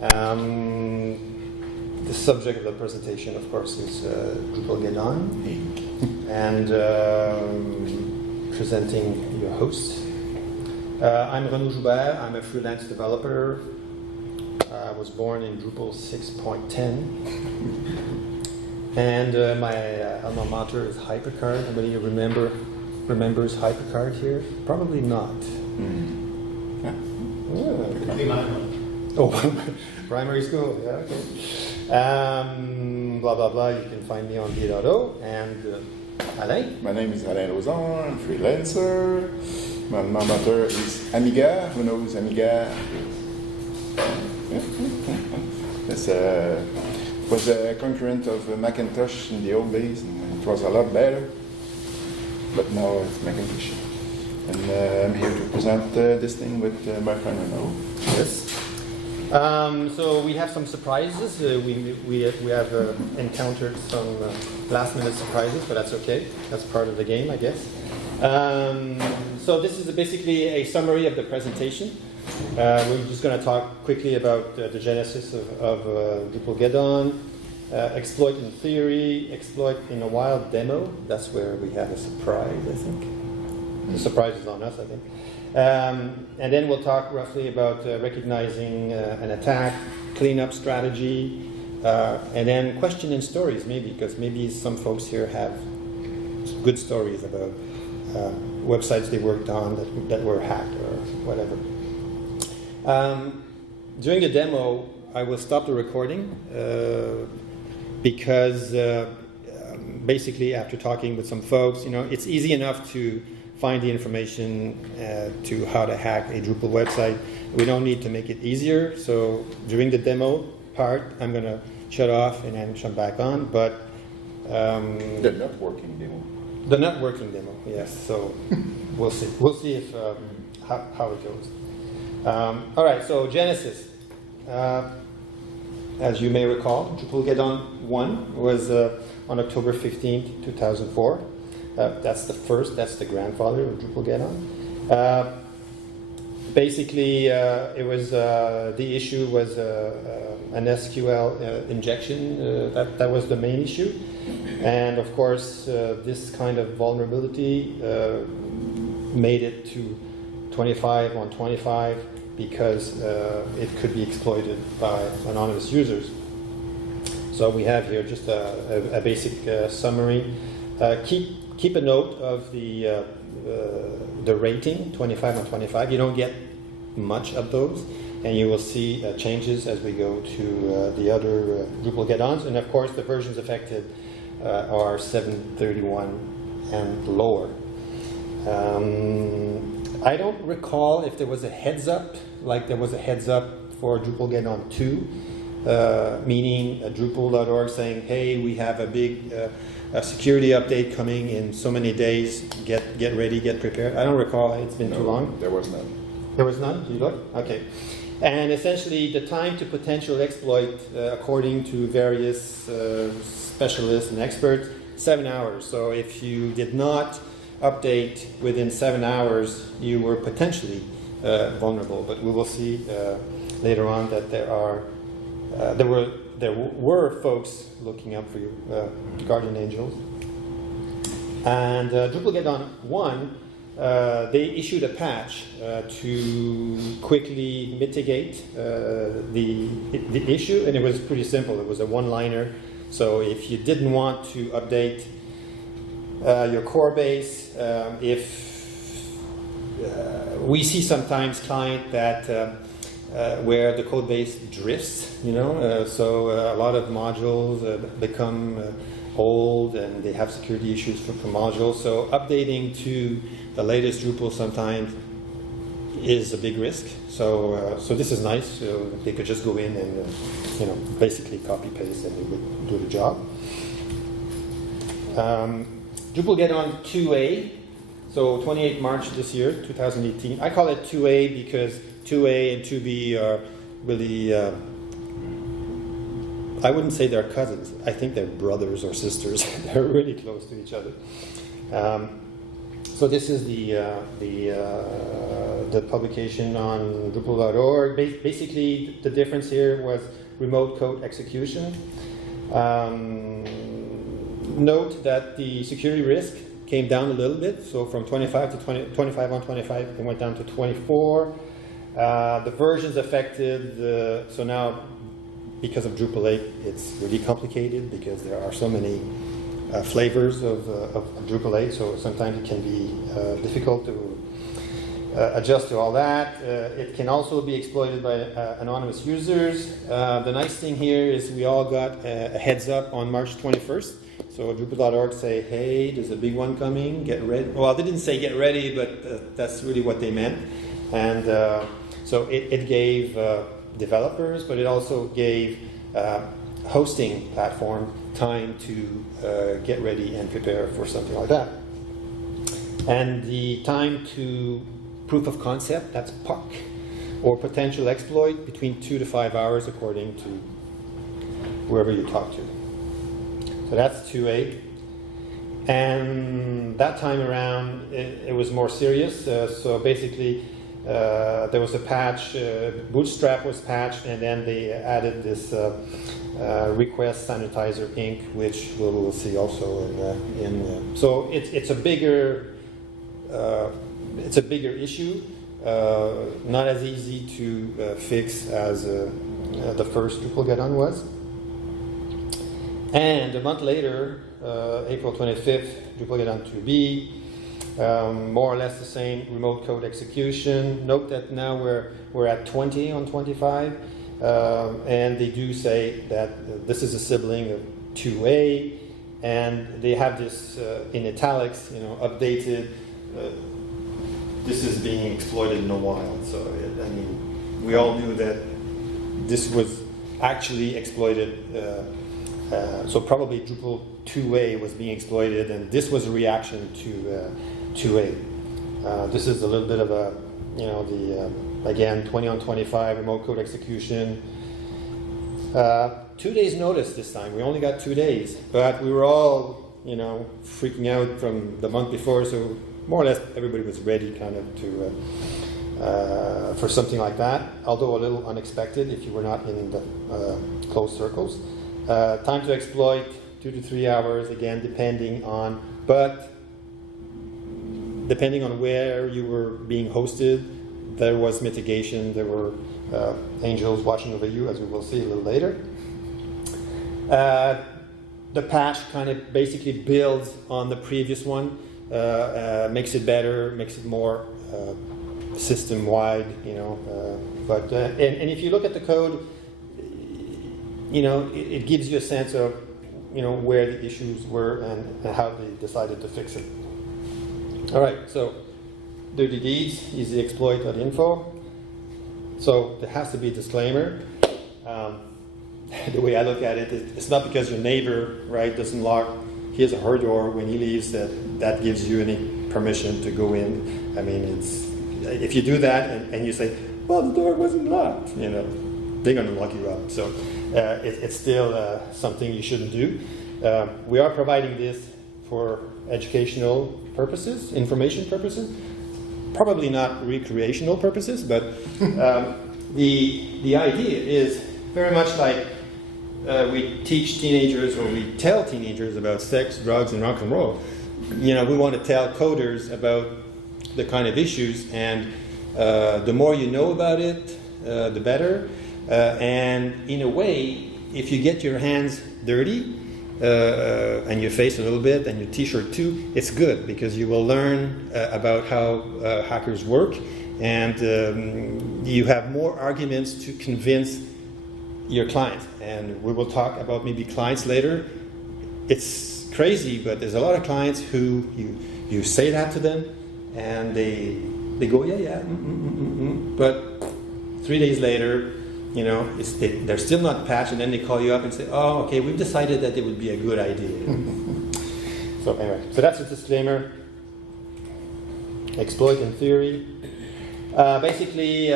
The subject of the presentation, of course, is Drupalgeddon Inc. And presenting your host. I'm Renaud Joubert. I'm a freelance developer. I was born in Drupal 6.10. And my alma mater is HyperCard. Anybody remembers HyperCard here? Probably not. Oh, primary school, yeah, okay. Blah, blah, blah. You can find me on Git.io. And Alain? My name is Alain Lauzon. I'm a freelancer. My alma mater is Amiga. Who knows Amiga? It was a concurrent of Macintosh in the old days, and it was a lot better. But now it's Macintosh. And I'm here to present this thing with my friend Renaud. Yes. So we have some surprises. We have encountered some last-minute surprises, but that's okay. That's part of the game, I guess. So this is basically a summary of the presentation. We're just going to talk quickly about the genesis of Drupalgeddon, exploit in theory, exploit in a wild demo. That's where we have a surprise, I think. The surprise is on us, I think. And then we'll talk roughly about recognizing an attack, cleanup strategy, and then question and stories, maybe, because maybe some folks here have good stories about websites they worked on that were hacked or whatever. During the demo, I will stop the recording because basically after talking with some folks, it's easy enough to find the information to how to hack a Drupal website. We don't need to make it easier. So during the demo part, I'm going to shut off and then shut back on. But the not working demo. The not working demo, yes. So we'll see. We'll see if how it goes. All right. So Genesis, as you may recall, Drupalgeddon 1 was on October 15th, 2004. That's the grandfather of Drupalgeddon. Basically, it was the issue was an SQL injection. That was the main issue, and of course, this kind of vulnerability made it to 25 on 25 because it could be exploited by anonymous users. So we have here just a basic summary. Keep a note of the rating, 25 on 25. You don't get much of those, and you will see changes as we go to the other Drupalgeddons. And of course, the versions affected are 7.31 and lower. I don't recall if there was a heads up, like there was a heads up for Drupalgeddon 2, meaning Drupal.org saying, hey, we have a big a security update coming in so many days. Get ready, get prepared. I don't recall. It's been too long. There was none. There was none? Did you look? Okay. And essentially, the time to potential exploit, according to various specialists and experts, 7 hours. So if you did not update within 7 hours, you were potentially vulnerable. But we will see later on that there were folks looking up for you, guardian angels. And Drupalgeddon 1, they issued a patch to quickly mitigate the issue, and it was pretty simple. It was a one-liner. So if you didn't want to update your core base, we see sometimes client that where the code base drifts, so a lot of modules become old and they have security issues for modules. So updating to the latest Drupal sometimes is a big risk. So this is nice. So they could just go in and basically copy paste and they would do the job. Drupalgeddon 2A. So 28 March this year, 2018. I call it 2A because 2A and 2B are really, I wouldn't say they're cousins. I think they're brothers or sisters. They're really close to each other. So this is the publication on Drupal.org. Basically, the difference here was remote code execution. Note that the security risk came down a little bit. So from 25 to 25 on 25, it went down to 24. The versions affected. So now, because of Drupal 8, it's really complicated because there are so many flavors of Drupal 8, so sometimes it can be difficult to adjust to all that. It can also be exploited by anonymous users. The nice thing here is we all got a heads up on March 21st. So Drupal.org say, hey, there's a big one coming, get ready. Well, they didn't say get ready, but that's really what they meant. And so it gave developers, but it also gave hosting platform time to get ready and prepare for something like that. And the time to proof of concept, that's POC, or potential exploit, between 2 to 5 hours according to whoever you talk to. So that's 2.8. And that time around, it was more serious. So basically, there was a patch, Bootstrap was patched, and then they added this request sanitizer Inc, which we'll see also so it's a bigger issue, not as easy to fix as the first Drupalgeddon was. And a month later, April 25th, Drupalgeddon 2b, more or less the same remote code execution. Note that now we're at 20 on 25, and they do say that this is a sibling of 2a, and they have this in italics, updated. This is being exploited in a while. So I mean, we all knew that this was actually exploited. So probably Drupal 2a was being exploited, and this was a reaction to 2a. This is a little bit of a, again, 20 on 25, remote code execution. 2 days notice this time. We only got 2 days, but we were all, freaking out from the month before, so more or less everybody was ready kind of to, for something like that, although a little unexpected if you were not in the closed circles. Time to exploit, 2 to 3 hours, again, depending on where you were being hosted, there was mitigation, there were angels watching over you, as we will see a little later. The patch kind of basically builds on the previous one, makes it better, makes it more system-wide, and if you look at the code, it gives you a sense of, where the issues were and how they decided to fix it. All right, so dirty deeds, easyexploit.info. So there has to be a disclaimer. The way I look at it, it's not because your neighbor, right, doesn't lock his or her door when he leaves that gives you any permission to go in. I mean, if you do that and you say, well, the door wasn't locked, they're going to lock you up. So it's still something you shouldn't do. We are providing this for educational purposes, information purposes, probably not recreational purposes, but the idea is very much like we teach teenagers or we tell teenagers about sex, drugs, and rock and roll. We want to tell coders about the kind of issues, and the more you know about it, the better. And in a way, if you get your hands dirty, and your face a little bit, and your t-shirt too, it's good, because you will learn about how hackers work, and you have more arguments to convince your clients. And we will talk about maybe clients later. It's crazy, but there's a lot of clients who you say that to them, and they go, yeah, but 3 days later, they're still not patched, and then they call you up and say, oh, okay, we've decided that it would be a good idea. So anyway, so that's a disclaimer. Exploit in theory. Basically,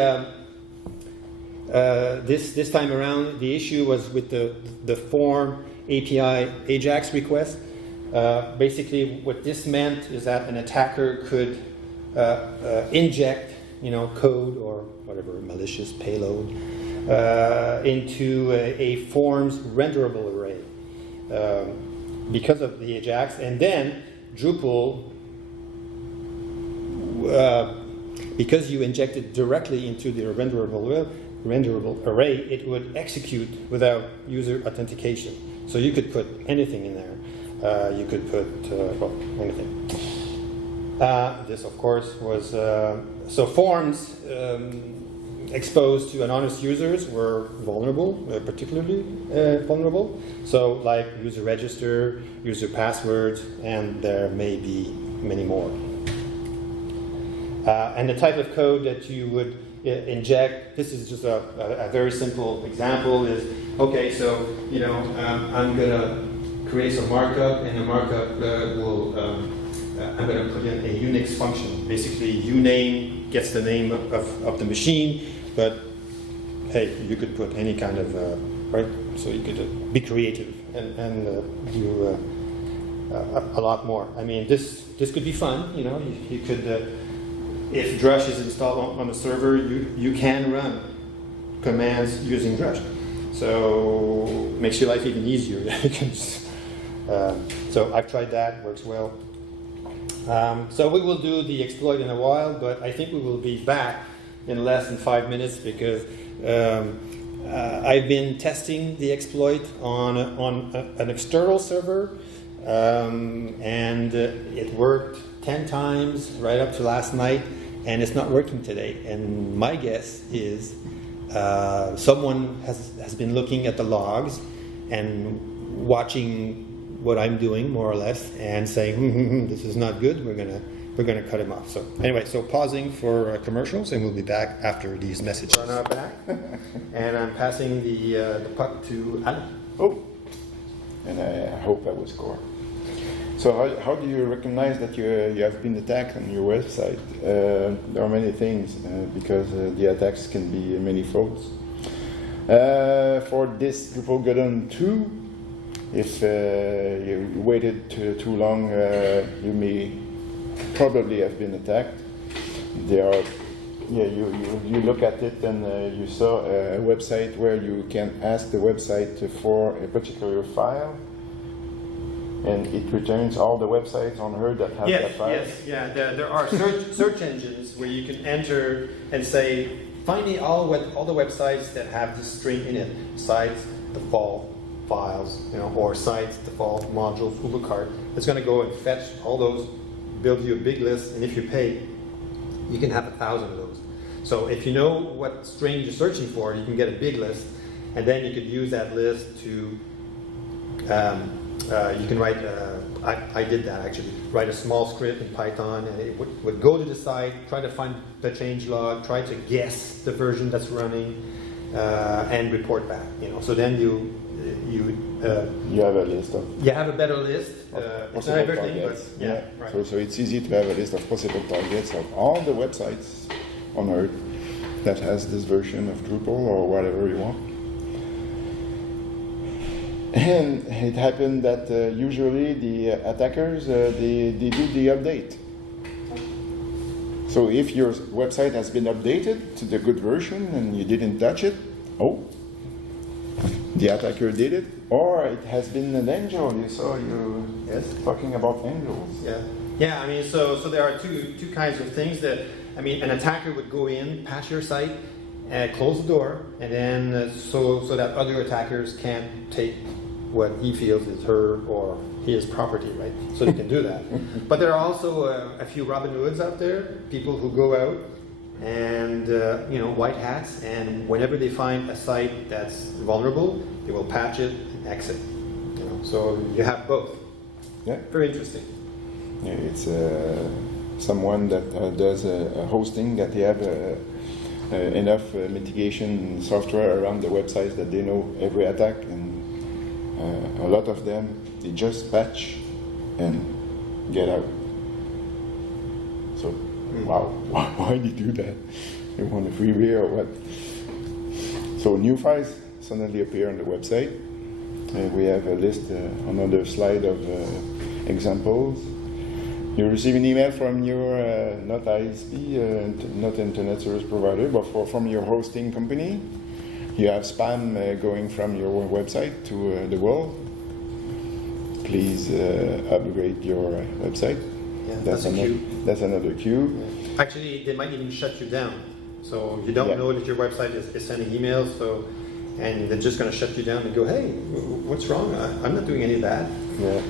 this time around, the issue was with the form API AJAX request. Basically, what this meant is that an attacker could inject, code or whatever malicious payload into a form's renderable array because of the Ajax, and then Drupal, because you inject it directly into the renderable array, it would execute without user authentication. So you could put anything in there. You could put anything. This, of course, was so forms exposed to anonymous users were vulnerable, particularly vulnerable. So, like user register, user passwords, and there may be many more. And the type of code that you would inject. This is just a very simple example. Is okay. So I'm gonna create some markup, and the markup will. I'm going to put in a Unix function. Basically, uname gets the name of the machine, but hey, you could put any kind of, right? So you could be creative and do a lot more. I mean, this could be fun. You could, if Drush is installed on the server, you can run commands using Drush. So makes your life even easier. You can just, so I've tried that, works well. So we will do the exploit in a while, but I think we will be back in less than 5 minutes because I've been testing the exploit on an external server, and it worked 10 times right up to last night, and it's not working today. And my guess is someone has been looking at the logs and watching what I'm doing, more or less, and saying, this is not good, we're gonna cut him off. So anyway, so pausing for commercials, and we'll be back after these messages. We're now back, and I'm passing the puck to Alan. Oh, and I hope I will score. So how do you recognize that you have been attacked on your website? There are many things, because the attacks can be many folds. For this Drupalgeddon 2, if you waited too long, you may probably have been attacked. You look at it and you saw a website where you can ask the website for a particular file, and it returns all the websites on her that have that file. Yes, yeah. There are search engines where you can enter and say, find me all the websites that have this string in it, sites, default files, or sites, default modules, Google cart. It's going to go and fetch all those, build you a big list, and if you pay, you can have 1,000 of those. So if you know what string you're searching for, you can get a big list, and then you could use that list to, you can write, I did that actually, write a small script in Python, and it would go to the site, try to find the change log, try to guess the version that's running, and report back. So then you have a list of. You have a better list. It's not everything, but yeah. Right. So it's easy to have a list of possible targets of all the websites on Earth that has this version of Drupal or whatever you want. And it happened that usually the attackers they do the update. So if your website has been updated to the good version and you didn't touch it, the attacker did it, or it has been an angel. You saw talking about angels. Yeah. I mean, so there are two kinds of things that. I mean, an attacker would go in, patch your site, close the door, and then so that other attackers can't take what he feels is her or his property, right? So they can do that. But there are also a few Robin Hoods out there, people who go out and white hats, and whenever they find a site that's vulnerable, they will patch it and exit. So you have both. Yeah. Very interesting. Yeah, it's someone that does hosting, that they have enough mitigation software around the websites that they know every attack, and a lot of them they just patch and get out. So wow, why do you do that? You want a freebie or what? So new files suddenly appear on the website. We have a list, another slide of examples. You receive an email from your not ISP, not internet service provider, but from your hosting company. You have spam going from your website to the world. Please upgrade your website. Yeah, that's a queue. That's another queue. Yeah. Actually, they might even shut you down. So you don't know that your website is sending emails, and they're just going to shut you down and go, hey, what's wrong? I'm not doing any of that. Yeah.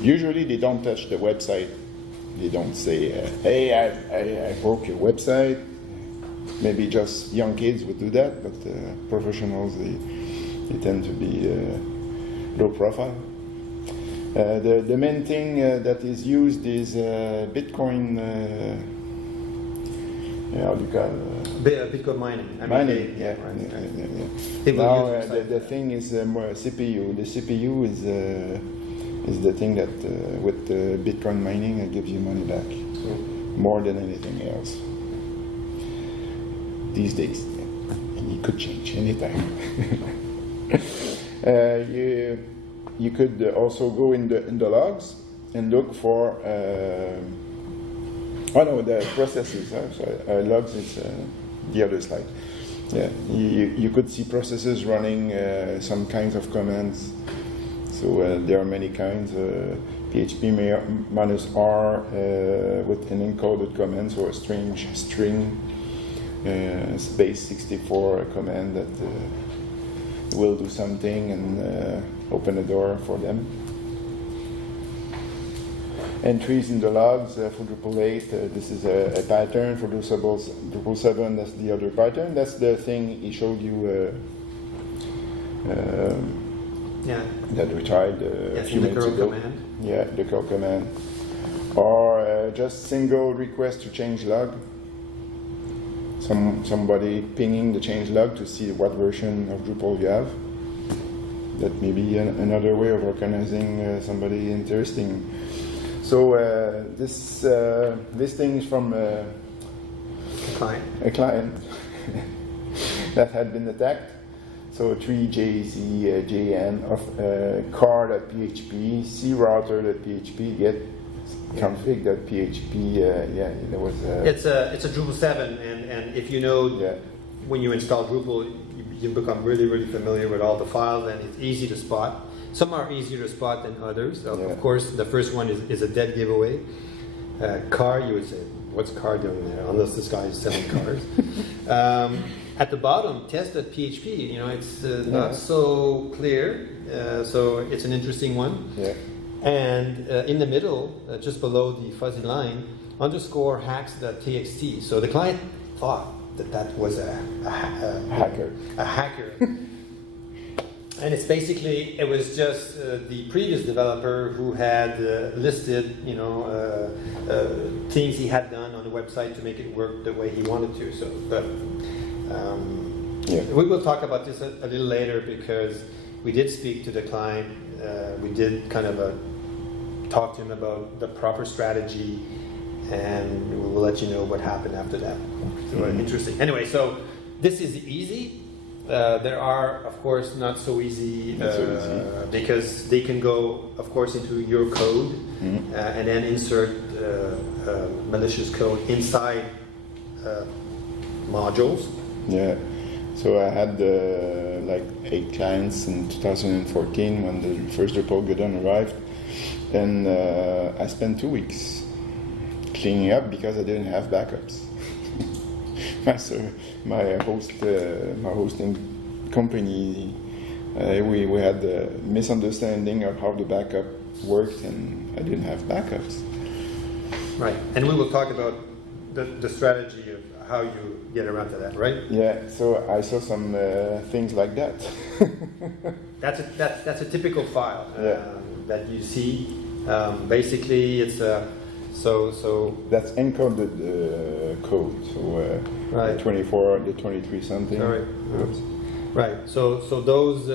Usually they don't touch the website. They don't say, hey, I broke your website. Maybe just young kids would do that, but professionals, they tend to be low profile. The main thing that is used is Bitcoin, how do you call it? Bitcoin mining. Mining, yeah. Now the thing is more CPU. The CPU is the thing that with Bitcoin mining it gives you money back more than anything else these days. And it could change anytime. You could also go in the logs and look for the processes. Logs is the other slide. Yeah, you could see processes running some kinds of commands. So there are many kinds. PHP -R with an encoded command, so a string space 64 command that will do something and open a door for them. Entries in the logs for Drupal 8, this is a pattern. For Drupal 7, that's the other pattern. That's the thing he showed you that we tried a few minutes ago. Command. Yeah, the curl command. Or just single request to change log. Somebody pinging the change log to see what version of Drupal you have. That may be another way of recognizing somebody interesting. So this thing is from a client that had been attacked. So 3JZJN of car.php, crouter.php, get config.php. There was. It's a Drupal 7, and if you know when you install Drupal, you become really familiar with all the files, and it's easy to spot. Some are easier to spot than others. Of course, the first one is a dead giveaway. Car, you would say, what's car doing there? Unless this guy is selling cars. At the bottom, test.php, it's not so clear, so it's an interesting one. Yeah. And in the middle, just below the fuzzy line, _ hacks.txt. So the client thought that was a hacker. And it's basically, it was just the previous developer who had listed, things he had done on the website to make it work the way he wanted to. So, we will talk about this a little later because we did speak to the client. We did kind of talk to him about the proper strategy, and we will let you know what happened after that. So interesting. Anyway, so this is easy. There are, of course, not so easy because they can go, of course, into your code and then insert malicious code inside modules. Yeah. So I had like 8 clients in 2014 when the first Drupalgeddon arrived, and I spent 2 weeks cleaning up because I didn't have backups. My hosting company, we had a misunderstanding of how the backup worked, and I didn't have backups. Right, and we will talk about the strategy of how you get around to that, right? Yeah, so I saw some things like that. That's a typical file that you see. Basically, it's so that's encoded code. So the 24, the 23 something. All right. Right. So those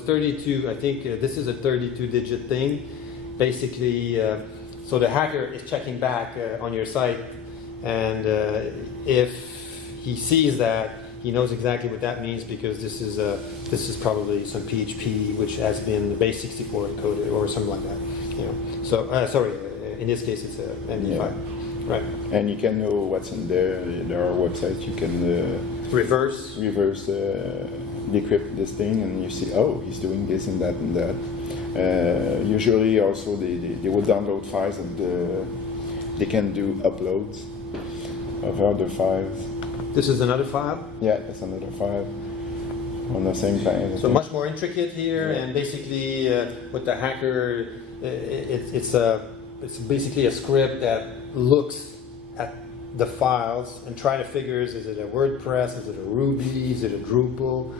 32. I think this is a 32-digit thing. Basically, so the hacker is checking back on your site, and if he sees that, he knows exactly what that means because this is probably some PHP which has been the base 64 encoded or something like that. You know, so sorry, in this case it's a MD5, Yeah. right? And you can know what's in there. There are websites you can Reverse. decrypt this thing, and you see, oh, he's doing this and that and that. Usually, also they will download files and they can do uploads of other files. This is another file. Yeah, that's another file on the same time. So much more intricate here, and basically with the hacker, it's basically a script that looks at the files and try to figure, is it a WordPress, is it a Ruby, is it a Drupal,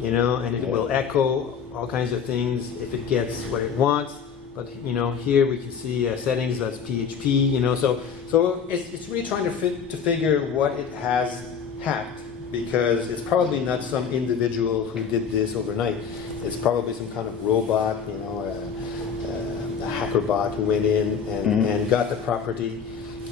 you know, and it will echo all kinds of things if it gets what it wants. But you know, here we can see settings that's PHP, you know, so it's really trying to figure what it has hacked, because it's probably not some individual who did this overnight. It's probably some kind of robot, you know, a hacker bot who went in and got the property,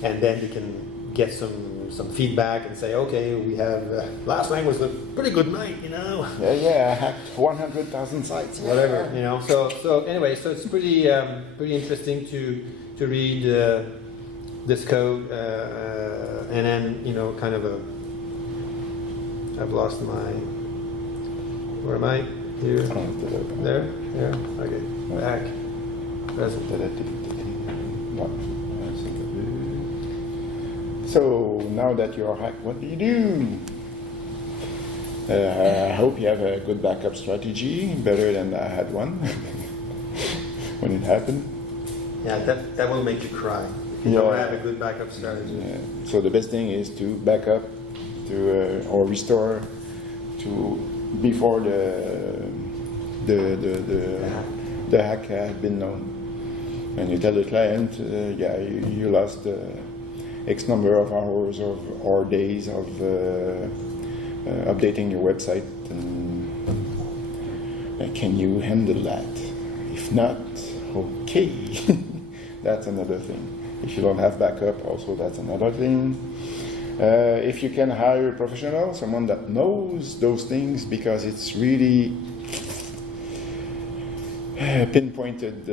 and then they can get some feedback and say, okay, we have last night was a pretty good night, you know. Yeah, I hacked 100,000 sites. Whatever, you know. So anyway, so it's pretty interesting to read this code, and then, you know, kind of I've lost my. Where am I? Here. There. Okay. Back. Present. So now that you're hacked, what do you do? I hope you have a good backup strategy, better than I had one when it happened. Yeah, that will make you cry. If you don't have a good backup strategy. Yeah. So the best thing is to back up to or restore to before the hack had been known. And you tell the client, yeah, you lost X number of hours or days of updating your website, and can you handle that? If not, okay, that's another thing. If you don't have backup, also that's another thing. If you can hire a professional, someone that knows those things, because it's really pinpointed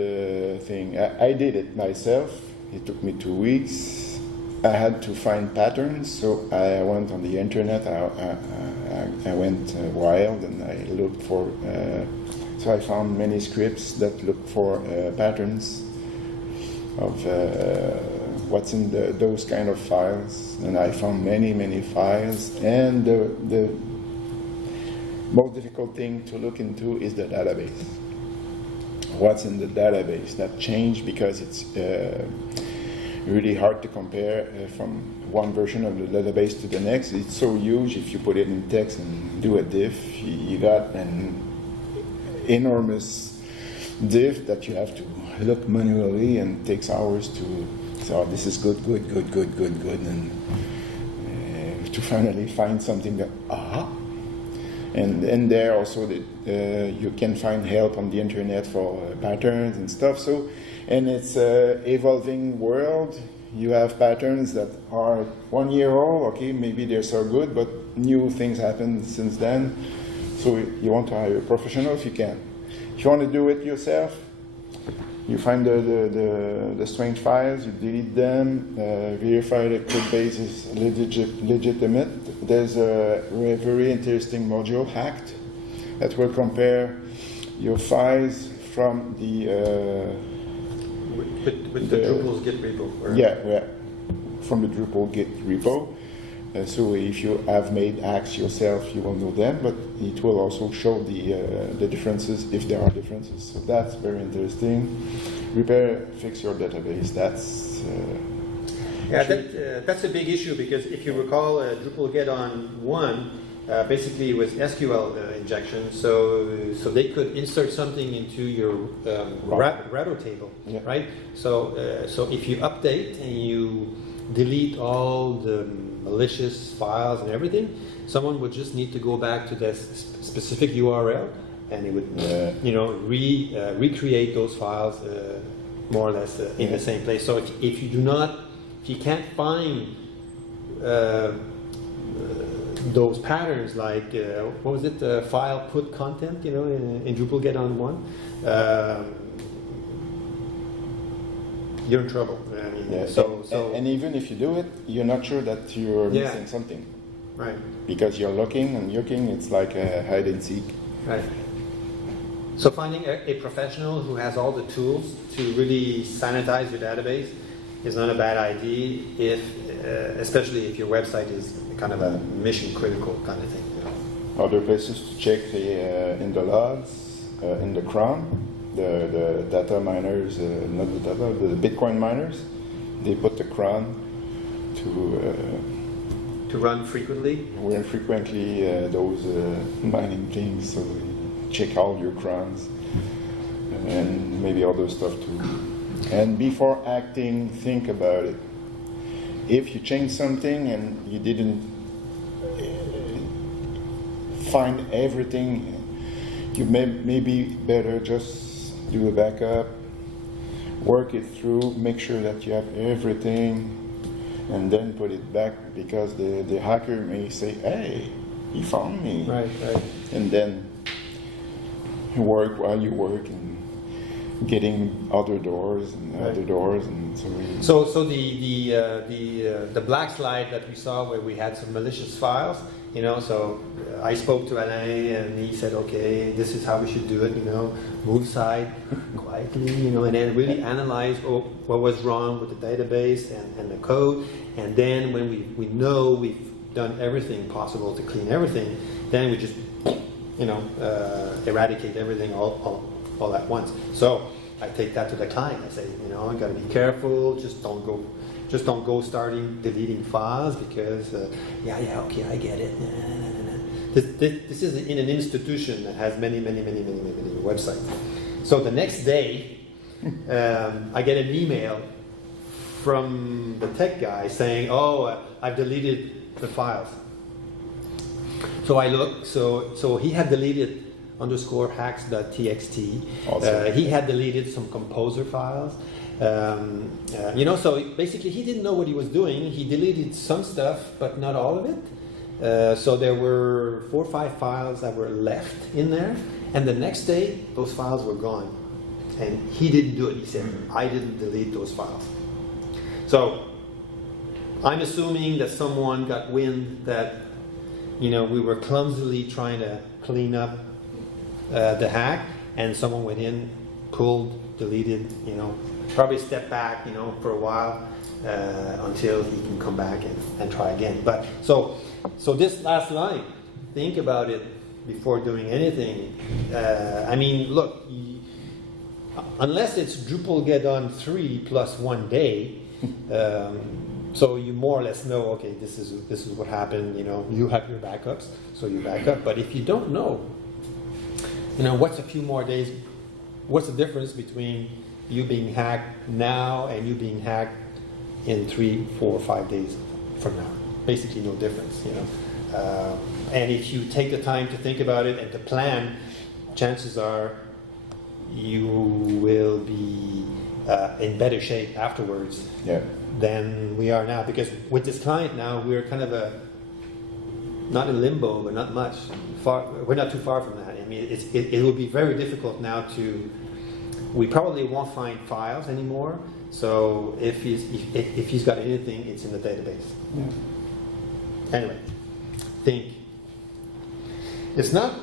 thing. I did it myself. It took me 2 weeks. I had to find patterns, so I went on the internet. I went wild and I looked for. So I found many scripts that look for patterns of what's in those kind of files, and I found many files. And the most difficult thing to look into is the database. What's in the database? That changed because it's really hard to compare from one version of the database to the next. It's so huge. If you put it in text and do a diff, you got an enormous diff that you have to look manually, and it takes hours to. So this is good, and to finally find something that And there also you can find help on the internet for patterns and stuff. So, and it's an evolving world. You have patterns that are 1 year old. Okay, maybe they're so good, but new things happen since then. So you want to hire a professional if you can. If you want to do it yourself, you find the strange files, you delete them, verify the code base is legitimate. There's a very interesting module, Hacked, that will compare your files from the... with the Drupal's Git repo? Or? Yeah, from the Drupal Git repo. So if you have made hacks yourself, you will know them, but it will also show the differences, if there are differences. So that's very interesting. Repair, fix your database. That's that's a big issue, because if you recall, Drupalgeddon 1 basically was SQL injection, so they could insert something into your Renaud table, yeah. Right? So if you update and you delete all the malicious files and everything, someone would just need to go back to that specific URL, and it would recreate those files more or less in the same place. So if you can't find those patterns, like what was it, file put content, in Drupalgeddon 1, you're in trouble. I mean, Yeah. And even if you do it, you're not sure that you're Yeah. missing something. Right. Because you're looking and looking, it's like a hide and seek. Right. So finding a professional who has all the tools to really sanitize your database is not a bad idea, if, especially if your website is kind of a mission critical kind of thing. You know? Other places to check in the logs, in the cron, the data miners, not the data, the Bitcoin miners, they put the cron To run frequently. run frequently those mining things, so check all your crons and maybe other stuff too. And before acting, think about it. If you change something and you didn't find everything, you maybe better just do a backup, work it through, make sure that you have everything, and then put it back, because the hacker may say, hey, he found me. Right, right. And then work while you work and getting other doors and Right. other doors, and so. So the black slide that we saw where we had some malicious files, you know, so I spoke to Alain and he said, okay, this is how we should do it, you know, move side quietly, you know, and then really analyze what was wrong with the database and the code. And then when we know we've done everything possible to clean everything, then we just, you know, eradicate everything all at once. So I take that to the client. I say, you know, I got to be careful. Just don't go starting deleting files, because okay, I get it. This is in an institution that has many websites. So the next day, I get an email from the tech guy saying, "Oh, I've deleted the files." So I look. So he had deleted _hacks.txt. Awesome. He had deleted some composer files. You know, so basically he didn't know what he was doing. He deleted some stuff, but not all of it. So there were 4 or 5 files that were left in there, and the next day those files were gone. And he didn't do it. He said, I didn't delete those files. So I'm assuming that someone got wind that, you know, we were clumsily trying to clean up the hack, and someone went in, pulled, deleted, you know, probably stepped back, you know, for a while until he can come back and try again. But so this last line, think about it before doing anything. I mean, look, unless it's Drupalgeddon 3 plus 1 day, so you more or less know, okay, this is what happened. You know, you have your backups, so you back up. But if you don't know, you know, what's a few more days? What's the difference between you being hacked now and you being hacked in 3, 4, 5 days from now? Basically, no difference. You know, and if you take the time to think about it and to plan, chances are you will be in better shape afterwards than we are now. Because with this client now, we're kind of not in limbo, but not much. We're not too far from that. I mean, it will be very difficult now to. We probably won't find files anymore. So if he's got anything, it's in the database. Yeah. Anyway, think. It's not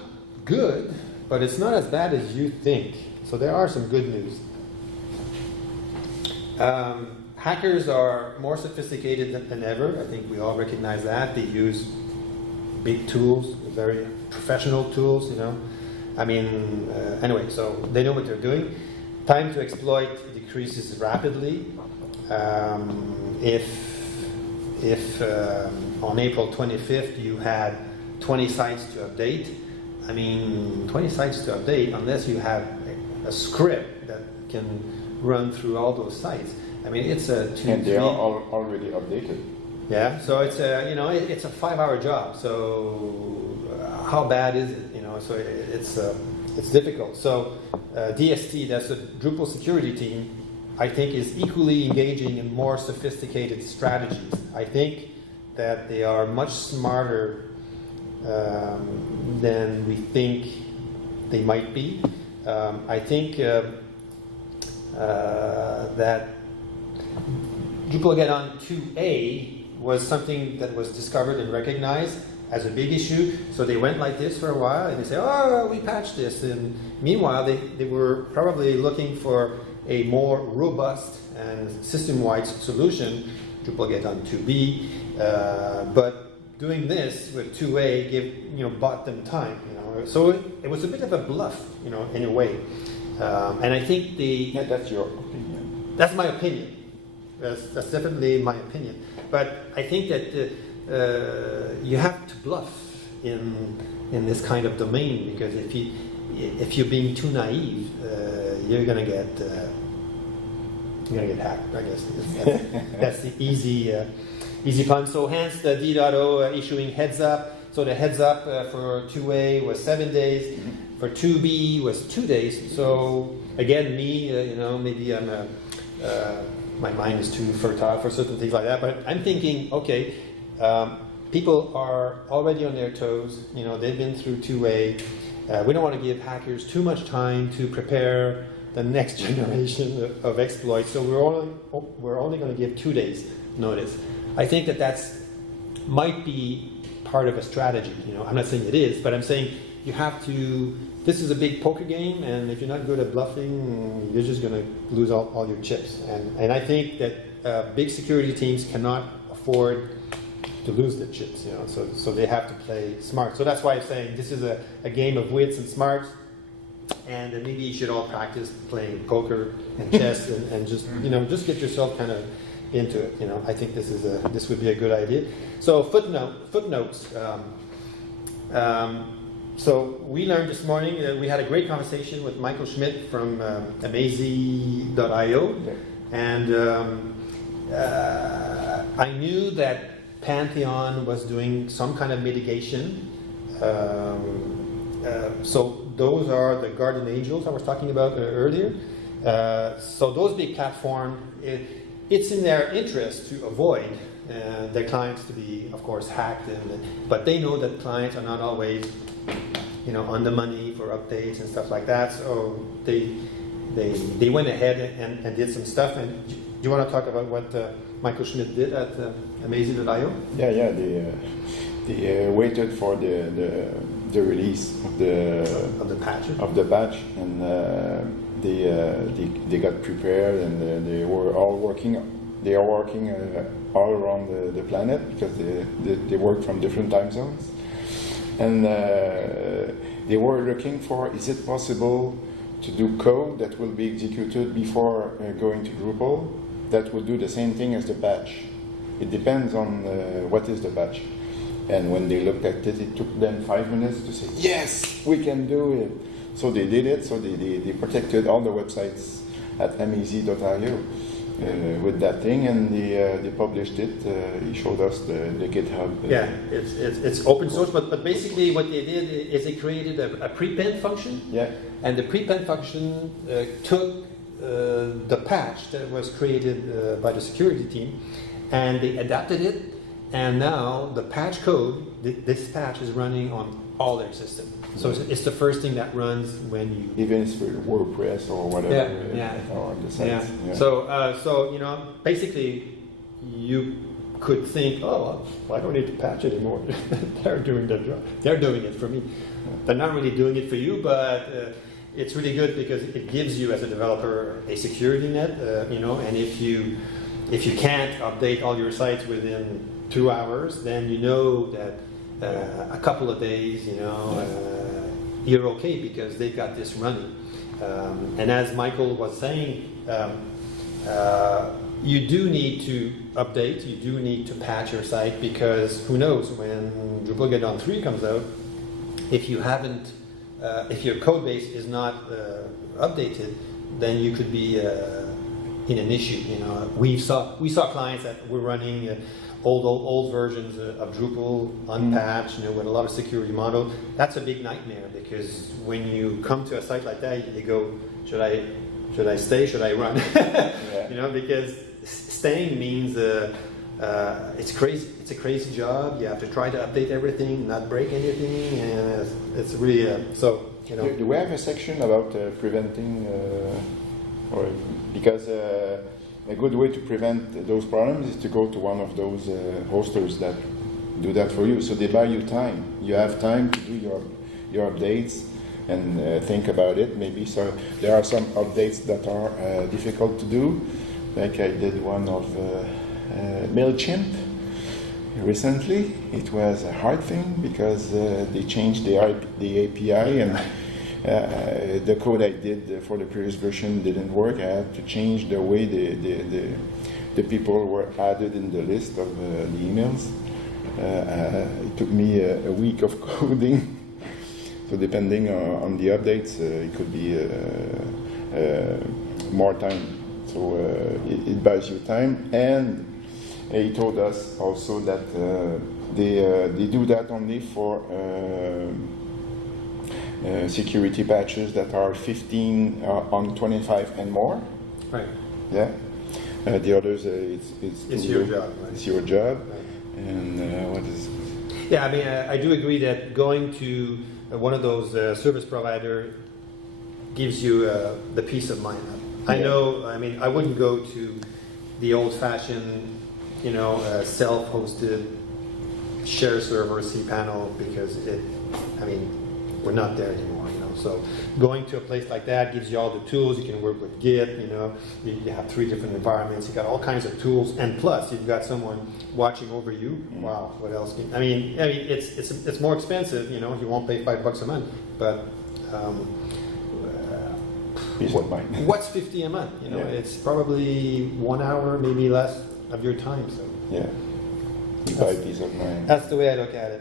good, but it's not as bad as you think. So there are some good news. Hackers are more sophisticated than ever. I think we all recognize that. They use big tools, very professional tools, you know. I mean, anyway, so they know what they're doing. Time to exploit decreases rapidly. If on April 25th you had 20 sites to update, I mean, 20 sites to update, unless you have a script that can run through all those sites. I mean, it's a 2, And they 3, are already updated. yeah, so it's a, you know, it's a 5-hour job. So how bad is it? You know, so it's difficult. So DST, that's the Drupal security team, I think is equally engaging in more sophisticated strategies. I think that they are much smarter than we think they might be. I think that Drupalgeddon 2a was something that was discovered and recognized as a big issue. So they went like this for a while and they said, oh, we patched this. And meanwhile, they were probably looking for a more robust and system-wide solution, Drupalgeddon 2b. But doing this with 2a bought them time. So it was a bit of a bluff, in a way. And I think Yeah, that's your opinion. that's my opinion. That's definitely my opinion. But I think that you have to bluff in this kind of domain, because if you're being too naive, you're gonna get hacked. I guess that's the easy pun. So hence the D.O issuing heads up. So the heads up for 2A was 7 days. For 2B was 2 days. So again, me, maybe I'm my mind is too fertile for certain things like that. But I'm thinking, okay, people are already on their toes. They've been through 2A. We don't want to give hackers too much time to prepare the next generation of exploits. So we're only going to give 2 days notice. I think that's might be part of a strategy. I'm not saying it is, but I'm saying you have to. This is a big poker game, and if you're not good at bluffing, you're just going to lose all your chips. And I think that big security teams cannot afford to lose their chips. So they have to play smart. So that's why I'm saying this is a game of wits and smarts, and maybe you should all practice playing poker and chess and just just get yourself kind of into it. I think this would be a good idea. So footnotes. So we learned this morning that we had a great conversation with Michael Schmidt from Amazy.io, and I knew that Pantheon was doing some kind of mitigation. So those are the guardian angels I was talking about earlier. So those big platforms, it's in their interest to avoid their clients to be, of course, hacked, but they know that clients are not always, on the money for updates and stuff like that. So they went ahead and did some stuff. And do you want to talk about what Michael Schmidt did at Amazy.io? Yeah. They waited for the release of the patch, and they got prepared, and they were all working. They are working all around the planet, because they work from different time zones, and they were looking for, is it possible to do code that will be executed before going to Drupal that will do the same thing as the patch? It depends on what is the patch. And when they looked at it, it took them 5 minutes to say, yes, we can do it. So they did it. So they protected all the websites at Amazy.io with that thing, and they published it. He showed us the GitHub. Yeah, it's open source, but basically what they did is they created a prepend function. Yeah. And the prepend function took the patch that was created by the security team, and they adapted it. And now the patch code, this patch is running on all their systems. So it's the first thing that runs when you... Even if it's for WordPress or whatever. Or the sites. Yeah. So basically you could think, oh, well, I don't need to patch anymore. They're doing their job. They're doing it for me. They're not really doing it for you, but it's really good because it gives you as a developer a security net, and if you can't update all your sites within 2 hours, then you know that a couple of days, you're okay because they've got this running. And as Michael was saying, you do need to update, you do need to patch your site, because who knows, when Drupalgeddon 3 comes out, if you haven't, if your code base is not updated, then you could be in an issue. We saw clients that were running old versions of Drupal unpatched, with a lot of security model. That's a big nightmare, because when you come to a site like that, you go, should I stay? Should I run? Yeah. Because staying means it's crazy. It's a crazy job. You have to try to update everything, not break anything, and it's really Do we have a section about preventing, or because a good way to prevent those problems is to go to one of those hosters that do that for you. So they buy you time. You have time to do your updates and think about it. Maybe so. There are some updates that are difficult to do. Like I did one of MailChimp recently. It was a hard thing because they changed the API and the code I did for the previous version didn't work. I had to change the way the people were added in the list of the emails. It took me a week of coding. So depending on the updates, it could be more time. So it buys you time, and he told us also that they do that only for security patches that are 15 on 25 and more. Right. Yeah. The others, it's your job. Right? It's your job. Right. And what is? Yeah, I mean, I do agree that going to one of those service provider gives you the peace of mind. I know. I mean, I wouldn't go to the old-fashioned, self-hosted share server cPanel because we're not there anymore. So going to a place like that gives you all the tools. You can work with Git. You have 3 different environments. You got all kinds of tools, and plus you've got someone watching over you. Wow, what else? It's more expensive. You won't pay $5 a month, but. Peace of mind. What's 50 a month? It's probably 1 hour, maybe less of your time. So yeah, you buy peace of mind. That's the way I look at it.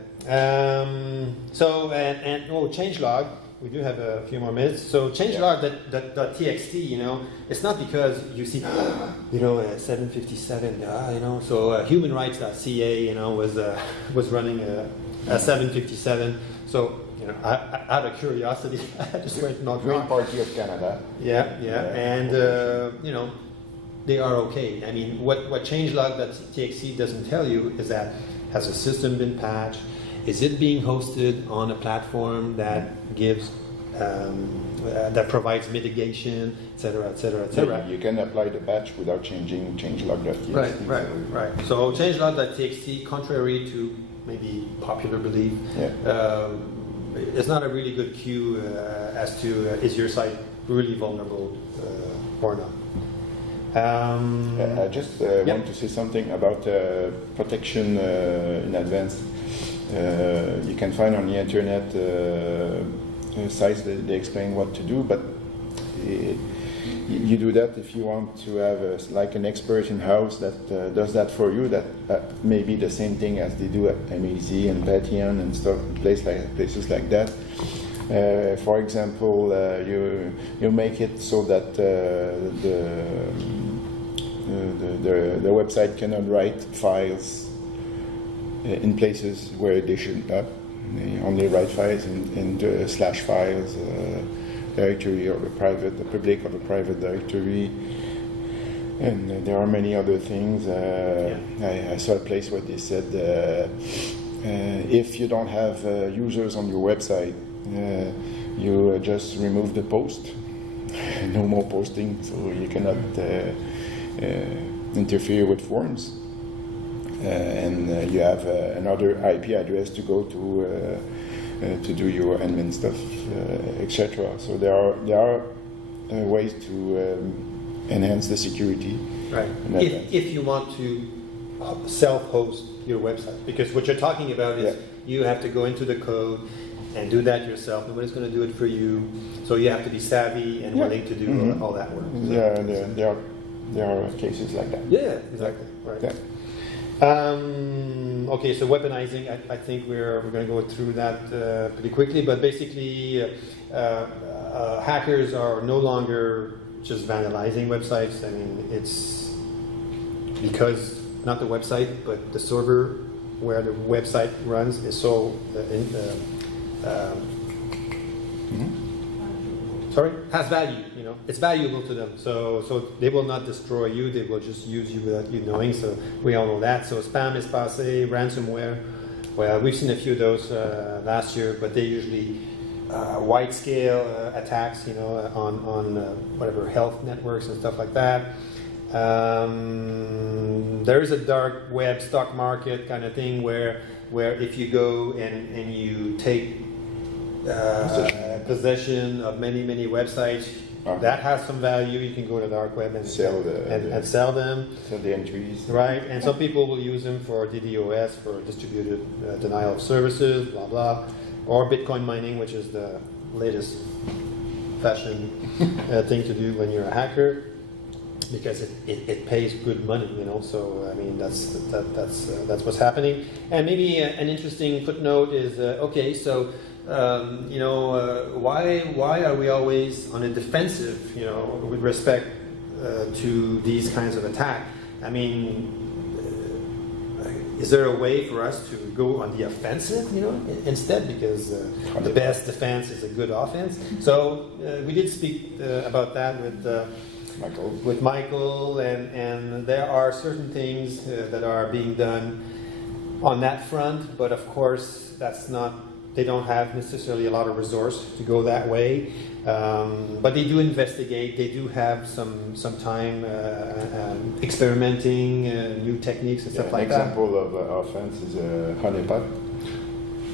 Changelog. We do have a few more minutes. So changelog.txt, it's not because you see, 757, So humanrights.ca, was running a 757. So out of curiosity, I just went not Green Party of Canada. Yeah, and they are okay. I mean, what changelog.txt doesn't tell you is that has the system been patched? Is it being hosted on a platform that gives that provides mitigation, et cetera? You can apply the patch without changing changelog.txt. Right. So changelog.txt, contrary to maybe popular belief, it's not a really good cue as to is your site really vulnerable or not. I just want to say something about protection in advance. You can find on the internet sites that they explain what to do, but you do that if you want to have an expert in-house that does that for you. That may be the same thing as they do at MAZ and Patreon and stuff, places like that. For example, you make it so that the website cannot write files in places where they should not. They only write files in the /files directory or the public or the private directory. And there are many other things. I saw a place where they said if you don't have users on your website, you just remove the post. No more posting, so you cannot interfere with forums. And you have another IP address to go to do your admin stuff, etc. So there are ways to enhance the security. Right. If you want to self-host your website, because what you're talking about is you have to go into the code and do that yourself. Nobody's going to do it for you. So you have to be savvy and willing to do all that work. So there are cases like that. Yeah, exactly. Right. Yeah. Okay, so weaponizing, I think we're going to go through that pretty quickly, but basically hackers are no longer just vandalizing websites. I mean, it's because not the website, but the server where the website runs is so has value. It's valuable to them. So they will not destroy you. They will just use you without you knowing. So we all know that. So spam is passé, ransomware. Well, we've seen a few of those last year, but they usually wide-scale attacks, on whatever health networks and stuff like that. There is a dark web stock market kind of thing where if you go and you take possession of many websites, that has some value. You can go to the dark web and sell them. Sell the entries. Right, and some people will use them for DDoS, for distributed denial of services, blah blah, or Bitcoin mining, which is the latest fashion thing to do when you're a hacker, because it pays good money, you know. So I mean that's what's happening. And maybe an interesting footnote is okay, so. Why are we always on a defensive, you know, with respect to these kinds of attack? I mean, is there a way for us to go on the offensive, you know, instead? Because the best defense is a good offense. So we did speak about that with Michael, and there are certain things that are being done on that front, but of course that's not. They don't have necessarily a lot of resource to go that way, but they do investigate. They do have some time experimenting new techniques and stuff like that. An example of offense is honeypot.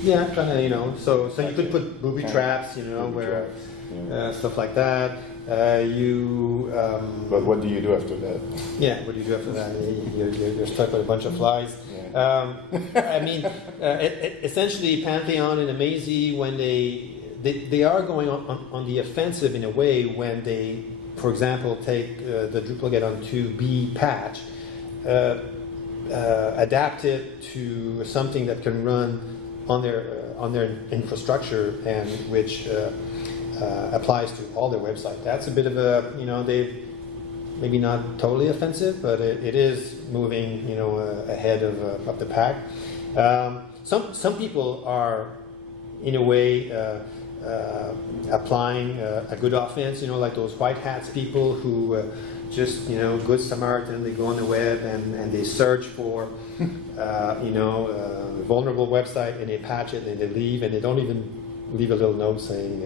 Yeah, kind of, you know. So you could put booby traps, you know, where stuff like that. But what do you do after that? Yeah, what do you do after that? You're stuck with a bunch of flies. I mean, essentially, Pantheon and Amazy, when they are going on the offensive in a way when they, for example, take the Drupalgeddon 2b patch, adapt it to something that can run on their infrastructure and which applies to all their website. That's a bit of a, you know, they've maybe not totally offensive, but it is moving, you know, ahead of the pack. Some people are, in a way, applying a good offense, you know, like those white hats people who just, you know, good Samaritan. They go on the web and they search for, you know, a vulnerable website, and they patch it and they leave, and they don't even leave a little note saying,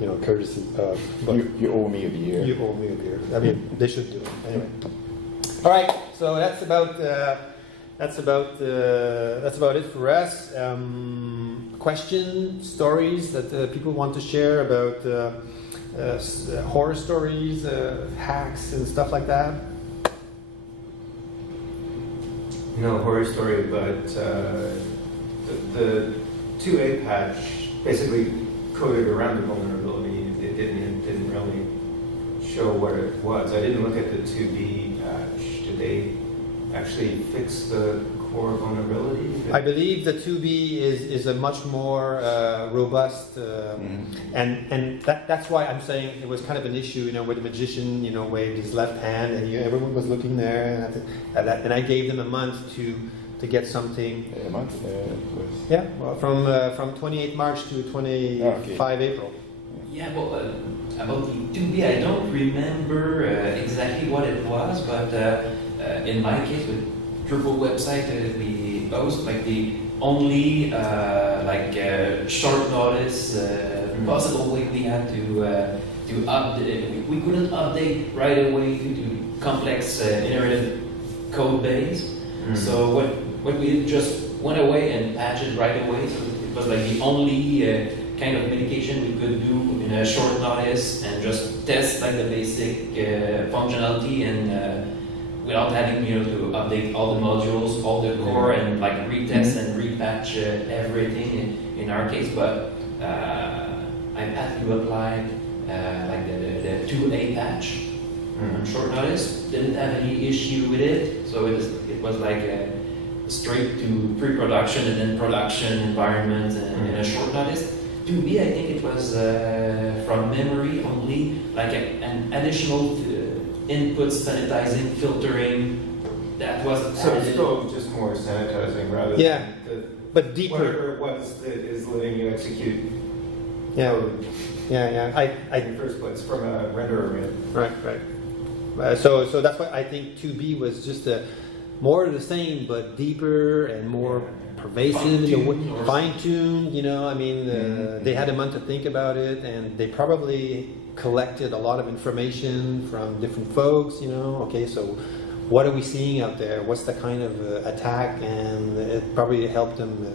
you know, courtesy of. But you owe me a beer. You owe me a beer. I mean, they should do it anyway. All right, so that's about it for us. Questions, stories that people want to share about horror stories, hacks, and stuff like that. No horror story, but the 2A patch basically coded around the vulnerability. It didn't really show what it was. I didn't look at the 2B patch. Did they actually fix the core vulnerability? I believe the 2B is a much more robust, and that's why I'm saying it was kind of an issue, you know, where the magician, you know, waved his left hand, and everyone was looking there, and I gave them a month to get something. A month? Yeah, well, from 28 March to 25 April. Yeah, well, about the 2B, I don't remember exactly what it was, but in my case with Drupal website, we host like the only short notice possible way we had to update. We couldn't update right away due to complex inherited code base. So what we did just went away and patched it right away. So it was like the only kind of medication we could do in a short notice and just test like the basic functionality and without having to update all the modules, all the core, and like retest and repatch everything in our case. But I had to apply like the 2A patch on short notice. Didn't have any issue with it, so it was like straight to pre-production and then production environment in a short notice. 2B, I think it was from memory only, like an additional input sanitizing, filtering. That was so it's still just more sanitizing rather than but deeper. Whatever it was that is letting you execute. Yeah, code in the first place from a renderer. Right. So that's why I think 2B was just a more of the same, but deeper and more pervasive, fine-tuned. You know, I mean, they had a month to think about it, and they probably collected a lot of information from different folks. You know, okay, so what are we seeing out there? What's the kind of attack? And it probably helped them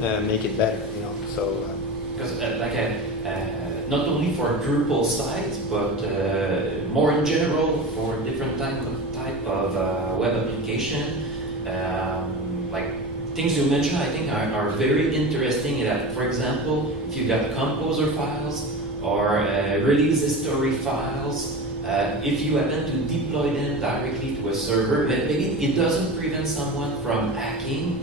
make it better. You know, so because not only for Drupal sites, but more in general for different type of web application. Like things you mentioned, I think are very interesting. That, for example, if you got composer files or release history files, if you happen to deploy them directly to a server, maybe it doesn't prevent someone from hacking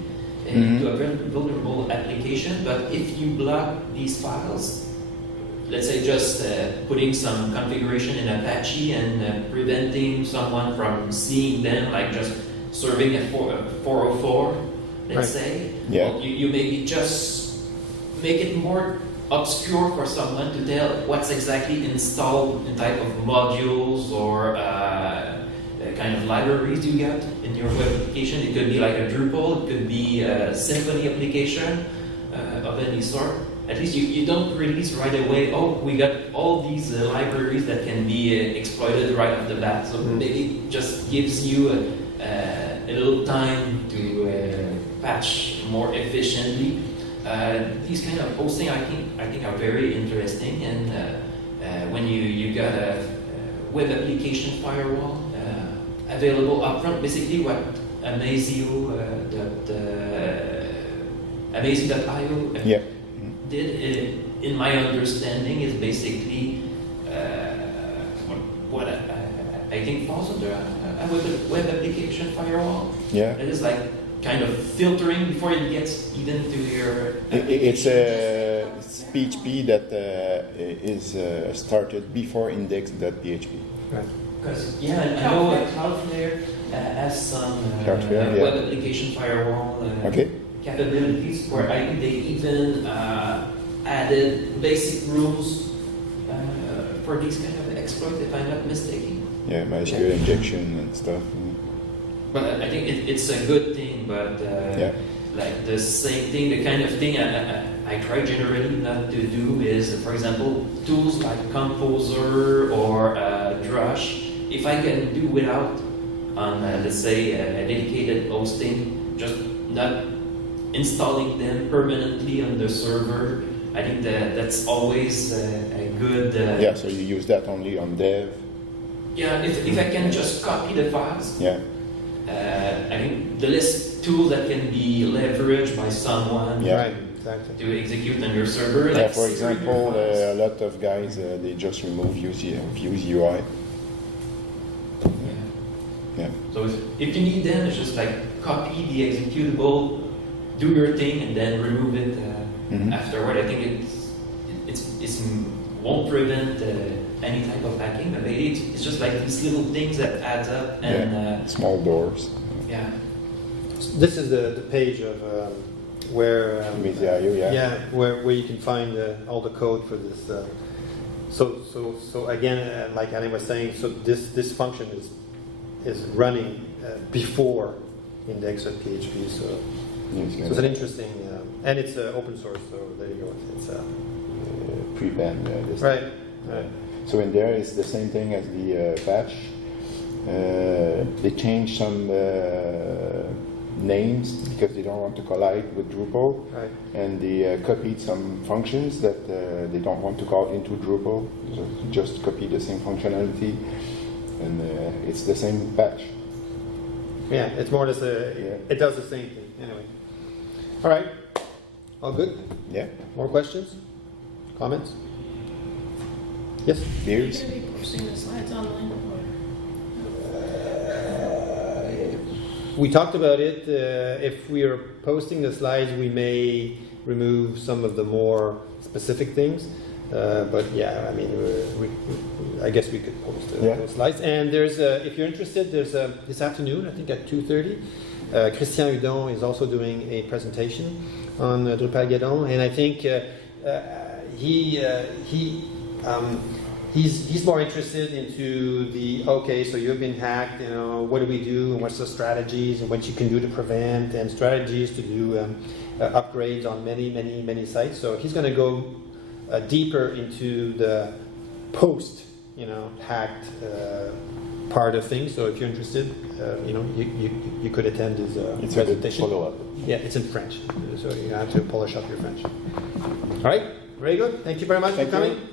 into a vulnerable application. But if you block these files, let's say just putting some configuration in Apache and preventing someone from seeing them, like just serving a 404, let's say, well, you maybe just make it more obscure for someone to tell what's exactly installed in type of modules or kind of libraries you got in your web application. It could be like a Drupal, it could be a Symfony application of any sort. At least you don't release right away, oh, we got all these libraries that can be exploited right off the bat. So maybe it just gives you a little time to patch more efficiently. These kind of posting, I think are very interesting. And when you got a web application firewall available upfront, basically what Amazio.io did, in my understanding, is basically what I think falls under a web application firewall. Yeah. It is like kind of filtering before it gets even to your. It's a PHP that is started before index.php. Right. Because I know Cloudflare has some web application firewall capabilities where I think they even added basic rules for these kind of exploits, if I'm not mistaken. Yeah, MySQL injection and stuff. But I think it's a good thing, but like the same thing, the kind of thing I try generally not to do is, for example, tools like Composer or Drush. If I can do without on, let's say, a dedicated hosting, just not installing them permanently on the server, I think that's always a good... so you use that only on dev? Yeah, if I can just copy the files, I think the less tools that can be leveraged by someone right, exactly, to execute on your server. Yeah, like for example, a lot of guys, they just remove Views UI. Yeah. So if you need them, it's just like copy the executable, do your thing, and then remove it afterward. I think it won't prevent any type of hacking, but maybe it's just like these little things that adds up and small doors. Yeah. This is the page of where where you can find all the code for this. So again, like Alain was saying, so this function is running before index.php. So it's an interesting, and it's open source. So there you go. It's pre-banned. Right. So in there is the same thing as the patch. They changed some names because they don't want to collide with Drupal, and they copied some functions that they don't want to call into Drupal. So just copy the same functionality, and it's the same patch. Yeah, it's more or less it does the same thing. Anyway, all right, all good. Yeah. More questions, comments? Yes. Beers. Are you going to be posting the slides online? We talked about it. If we are posting the slides, we may remove some of the more specific things. But yeah, I mean, I guess we could post those slides. And there's, if you're interested, there's this afternoon, I think at 2:30, Christian Hudon is also doing a presentation on he's more interested into the, okay, so you've been hacked, you know, what do we do, and what's the strategies, and what you can do to prevent, and strategies to do upgrades on many sites. So he's going to go deeper into the post, you know, hacked part of things. So if you're interested, you know, you could attend his It's a good presentation. follow-up. Yeah, it's in French, so you have to polish up your French. All right, very good. Thank you very much Thank for you. coming.